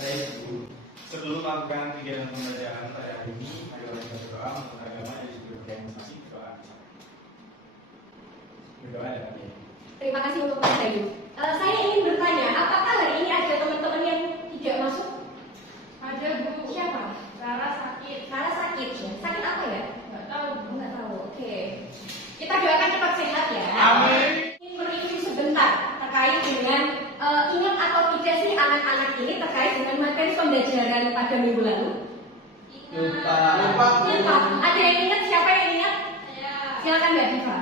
Baik Bu, sebelum melakukan kegiatan pembelajaran pada hari ini, mari kita berdoa menurut agama dari sudut pandang masing-masing. Berdoa ya. Terima kasih untuk Mas Bayu. Saya ingin bertanya, apakah hari ini ada teman-teman yang tidak masuk? Ada Bu. Siapa? Rara sakit. Rara sakit ya? Sakit apa ya? Nggak tahu. Nggak tahu. Oke. Kita doakan cepat sehat ya. Amin. Ingin mereview sebentar terkait dengan ingat atau tidak sih anak-anak ini terkait dengan materi pembelajaran pada minggu lalu? Lupa. Ada yang ingat? Siapa yang ingat? Saya. Silakan Mbak Diva.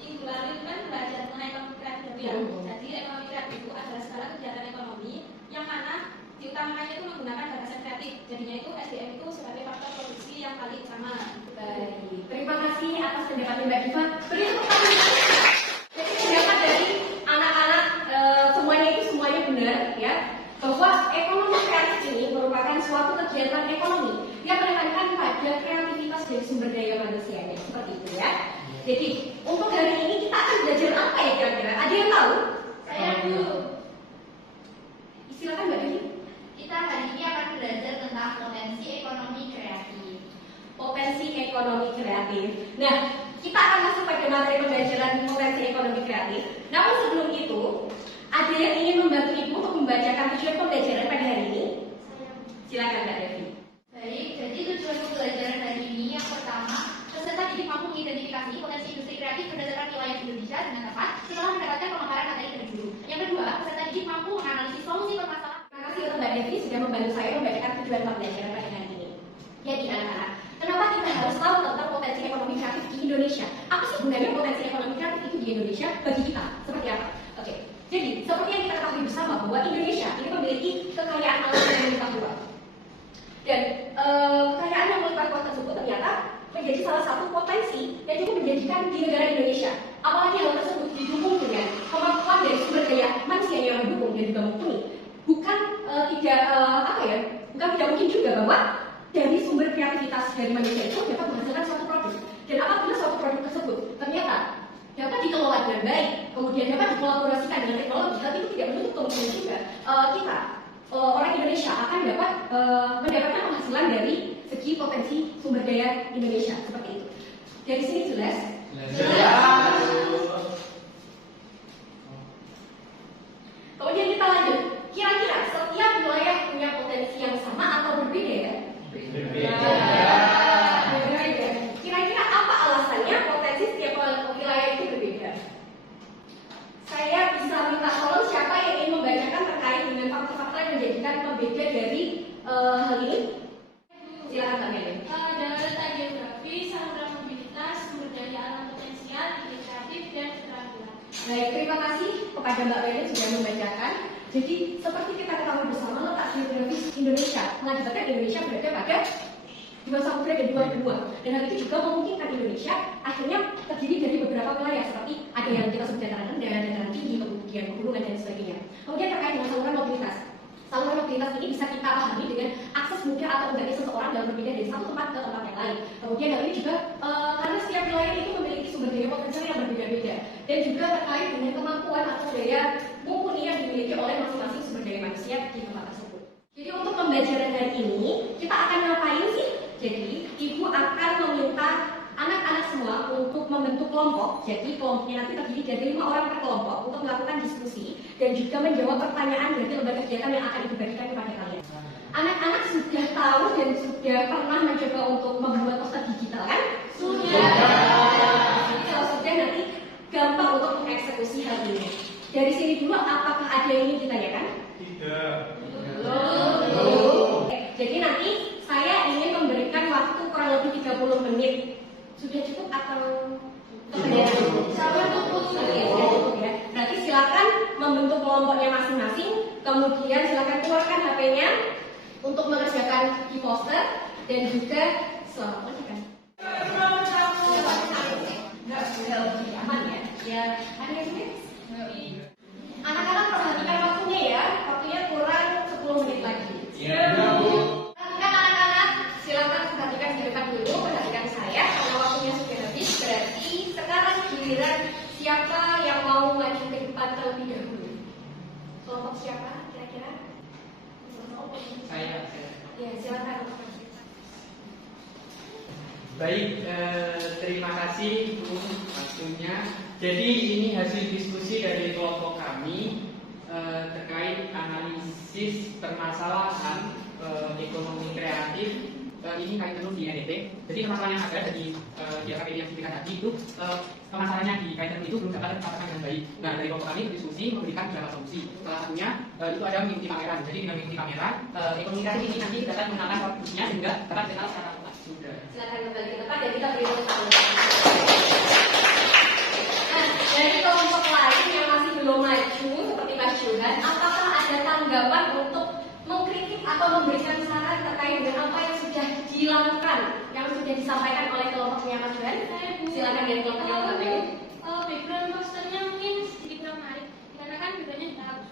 Minggu lalu itu kan belajar mengenai ekonomi kreatif ya. Jadi ekonomi kreatif itu adalah segala kegiatan ekonomi yang mana diutamakannya itu menggunakan gagasan kreatif. Jadinya itu SDM itu sebagai faktor produksi yang paling utama. Baik, terima kasih atas pendapatnya Mbak Diva. Beri tepuk tangan. Jadi pendapat dari anak-anak semuanya benar ya, bahwa ekonomi kreatif ini merupakan suatu kegiatan ekonomi yang menekankan pada kreativitas dari sumber daya manusianya, seperti itu ya. Jadi untuk hari ini kita akan belajar apa ya kira-kira? Ada yang tahu? Saya dulu. Silakan Mbak Devi. Kita hari ini akan belajar tentang potensi ekonomi kreatif. Potensi ekonomi kreatif. Nah, kita akan masuk pada materi pembelajaran potensi ekonomi kreatif. Namun sebelum itu, ada yang ingin membantu Ibu untuk membacakan tujuan pembelajaran pada hari ini? Silakan Mbak Devi. Baik, jadi tujuan pembelajaran hari ini yang pertama, peserta didik mampu mengidentifikasi potensi industri kreatif berdasarkan wilayah Indonesia dengan tepat setelah mendapatkan pemaparan materi dari guru. Yang kedua, peserta didik mampu menganalisis solusi permasalahan. Terima kasih untuk Mbak Devi sudah membantu saya membacakan tujuan pembelajaran pada hari ini. Jadi anak-anak, kenapa kita harus tahu tentang potensi ekonomi kreatif di Indonesia? Apa sih gunanya potensi ekonomi kreatif itu di Indonesia bagi kita? Seperti apa? Oke, jadi seperti yang kita ketahui bersama bahwa Indonesia ini memiliki kekayaan alam yang melimpah ruah. Dan kekayaan yang melimpah ruah tersebut ternyata menjadi salah satu potensi yang cukup menjanjikan di negara Indonesia. Apalagi hal tersebut didukung dengan kemampuan dari sumber daya manusia yang mendukung dan juga mumpuni. Bukan tidak mungkin juga bahwa dari sumber kreativitas dari manusia itu dapat menghasilkan suatu produk. Dan apabila suatu produk tersebut ternyata dapat dikelola dengan baik, kemudian dapat dikolaborasikan dengan teknologi, hal itu tidak menutup kemungkinan juga kita orang Indonesia akan dapat mendapatkan penghasilan dari segi potensi sumber daya Indonesia seperti itu. Dari sini jelas? Jelas. Kemudian kita lanjut. Kira-kira setiap wilayah punya potensi yang sama atau berbeda ya? Berbeda. Kira-kira apa alasannya potensi setiap wilayah itu berbeda? Saya bisa minta tolong siapa yang ingin membacakan terkait dengan fakta-fakta yang menjadikan pembeda dari hal ini? Silakan Mbak Meli. Dalam letak geografi, saluran mobilitas, sumber daya alam potensial, ide kreatif, dan keterampilan. Baik, terima kasih kepada Mbak Meli sudah membacakan. Jadi seperti kita ketahui bersama, letak geografis Indonesia mengakibatkan Indonesia berada pada dua samudra dan dua benua. Dan hal itu juga memungkinkan Indonesia akhirnya terdiri dari beberapa wilayah seperti ada yang kita sebut dataran rendah, dataran tinggi, kemudian pegunungan dan sebagainya. Kemudian terkait dengan saluran mobilitas. Saluran mobilitas ini bisa kita pahami dengan akses mudah atau enggaknya seseorang dalam berpindah dari satu tempat ke tempat yang lain. Kemudian hal ini juga karena setiap wilayah itu memiliki sumber daya potensial yang berbeda-beda dan juga terkait dengan kemampuan atau daya mumpuni yang dimiliki oleh masing-masing sumber daya manusia di tempat tersebut. Jadi untuk pembelajaran hari ini kita akan ngapain sih? Jadi Ibu akan meminta anak-anak semua untuk membentuk kelompok. Jadi kelompoknya nanti terdiri dari 5 orang per kelompok untuk melakukan diskusi dan juga menjawab pertanyaan dari lembaga kegiatan yang akan Ibu berikan kepada kalian. Anak-anak sudah tahu dan sudah pernah mencoba untuk membuat poster digital kan? Sudah. Jadi kalau sudah nanti gampang untuk mengeksekusi hal ini. Dari sini dulu apakah ada yang ingin ditanyakan? Tidak. Belum. Jadi nanti saya ingin memberikan waktu kurang lebih 30 menit. Sudah cukup atau Sama cukup. Sudah cukup ya. Berarti silakan membentuk kelompoknya masing-masing. Kemudian silakan keluarkan HP-nya untuk mengerjakan di poster dan juga suara kan. Aman ya. Ya, ada yang lain? Anak-anak perhatikan waktunya ya. Waktunya kurang 10 menit lagi. Iya, Bu. Perhatikan anak-anak, silakan perhatikan di depan dulu, perhatikan saya karena waktunya sudah habis. Berarti sekarang giliran siapa yang mau maju ke depan terlebih dahulu? Kelompok siapa kira-kira? Saya. Ya, silakan. Baik, terima kasih Bu waktunya. Jadi ini hasil diskusi dari kelompok kami terkait analisis permasalahan ekonomi kreatif. Ini kami tentu di NET. Jadi permasalahan yang ada di KPI yang diberikan tadi itu permasalahannya di kaitan itu belum dapat terpatahkan dengan baik. Nah, dari kelompok kami berdiskusi memberikan beberapa solusi. Salah satunya itu ada mengikuti pameran. Jadi dengan mengikuti pameran, ekonomi kreatif ini nanti dapat mengenalkan kontribusinya sehingga dapat dikenal secara luas. Sudah. Silakan kembali ke tempat dan kita beri tepuk tangan. Nah, dari kelompok lain yang masih belum maju seperti Mas Johan, apakah ada tanggapan untuk mengkritik atau memberikan saran terkait dengan apa yang sudah dilakukan, yang sudah disampaikan oleh kelompoknya Mas Johan? Silakan dari kelompoknya Mbak Dewi. Background posternya mungkin sedikit kurang menarik karena kan bedanya tidak harus.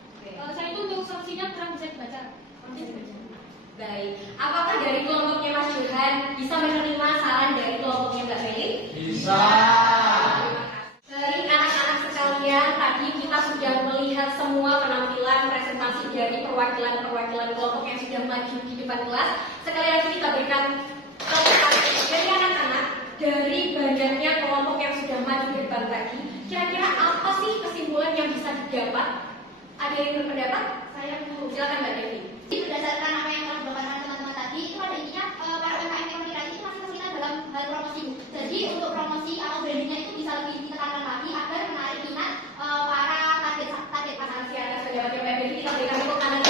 Saya itu untuk solusinya kurang bisa dibaca. Baik, apakah dari kelompoknya Mas Johan bisa menerima saran dari kelompoknya Mbak Dewi? Bisa. Dari anak-anak sekalian, tadi kita sudah melihat semua penampilan presentasi dari perwakilan-perwakilan kelompok yang sudah maju di depan kelas. Sekali lagi kita berikan tepuk tangan dari anak-anak. Dari banyaknya kelompok yang sudah maju di depan tadi, kira-kira apa sih kesimpulan yang bisa didapat? Ada yang berpendapat? Saya dulu. Silakan Mbak Devi. Jadi berdasarkan apa yang telah dilakukan teman-teman tadi, itu pada intinya para UMKM ekonomi kreatif itu masih kesulitan dalam hal promosi. Jadi untuk promosi atau brandingnya itu bisa lebih ditekankan lagi agar menarik minat para target pasar. Masih atas pendapatnya Mbak Devi, kita berikan tepuk tangan.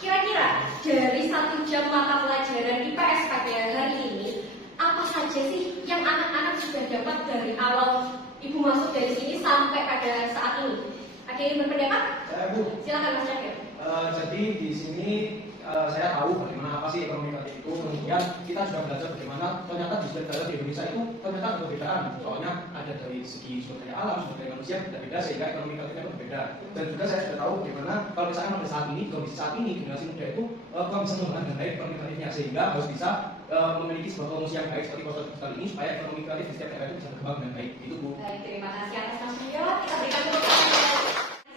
Kira-kira dari 1 jam mata pelajaran IPS pada hari ini, apa saja sih yang anak-anak sudah dapat dari awal Ibu masuk dari sini sampai pada saat ini? Ada yang berpendapat? Saya Bu. Silakan Mas Syakir. Jadi di sini saya tahu bagaimana apa sih ekonomi kreatif itu. Kemudian kita sudah belajar bagaimana ternyata di negara di Indonesia itu ternyata ada perbedaan. Soalnya ada dari segi sumber daya alam, sumber daya manusia berbeda sehingga ekonomi kreatifnya itu berbeda. Dan juga saya sudah tahu bagaimana kalau misalkan pada saat ini, kondisi saat ini generasi muda itu bisa mengembangkan dengan baik ekonomi kreatifnya sehingga harus bisa memiliki sebuah promosi yang baik seperti proses digital ini supaya ekonomi kreatif di setiap daerah itu bisa berkembang dengan baik. Itu Bu. Baik, terima kasih atas Mas Suryo. Kita berikan tepuk tangan.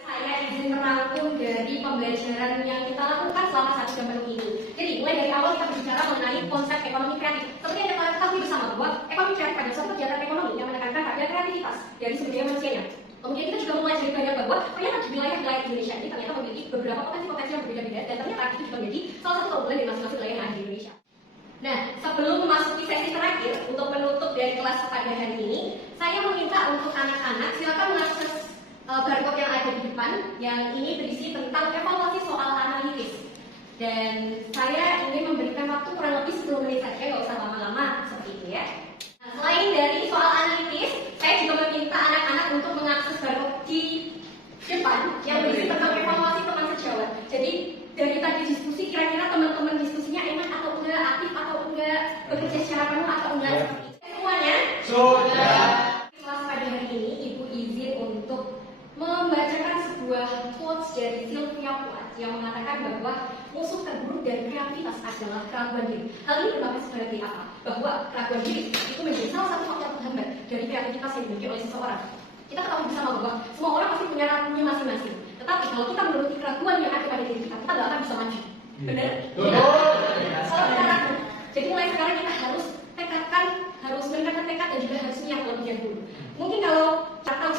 Saya izin merangkum dari pembelajaran yang kita lakukan selama 1 jam penuh ini. Jadi mulai dari awal kita berbicara mengenai konsep ekonomi kreatif. Seperti yang kita ketahui bersama bahwa ekonomi kreatif adalah suatu kegiatan ekonomi yang menekankan pada kreativitas dari sumber daya manusianya. Kemudian kita juga mempelajari banyak bahwa ternyata di wilayah-wilayah Indonesia ini ternyata memiliki beberapa potensi-potensi yang berbeda-beda dan ternyata itu juga menjadi salah satu keunggulan dari masing-masing wilayah yang ada di Indonesia. Nah, sebelum memasuki sesi terakhir untuk menutup dari kelas pada hari ini, saya meminta untuk anak-anak silakan mengakses barcode yang ada di depan, yang ini berisi tentang evaluasi soal analitis. Dan saya ingin memberikan waktu kurang lebih 10 menit saja, nggak usah lama-lama seperti itu ya. Nah, selain dari soal analitis, saya juga meminta anak-anak untuk mengakses barcode di depan yang berisi tentang evaluasi teman sejawat. Jadi dari tadi diskusi, kira-kira teman-teman diskusinya enak atau enggak, aktif atau enggak, bekerja secara penuh atau enggak, seperti itu. Semuanya? Sudah. Kelas pada hari ini, Ibu izin untuk membacakan sebuah quotes dari Sylvia Plath yang mengatakan bahwa musuh terburuk dari kreativitas adalah keraguan diri. Hal ini bermakna sebagai apa? Bahwa keraguan diri itu menjadi salah satu faktor penghambat dari kreativitas yang dimiliki oleh seseorang. Kita ketahui bersama bahwa semua orang pasti punya ratunya masing-masing. Tetapi kalau kita menuruti keraguan yang ada pada diri kita tidak akan bisa maju. Benar? Kalau kita ragu. Jadi mulai sekarang kita harus tekadkan, harus meningkatkan tekad dan juga harus niat terlebih dahulu. Mungkin kalau atau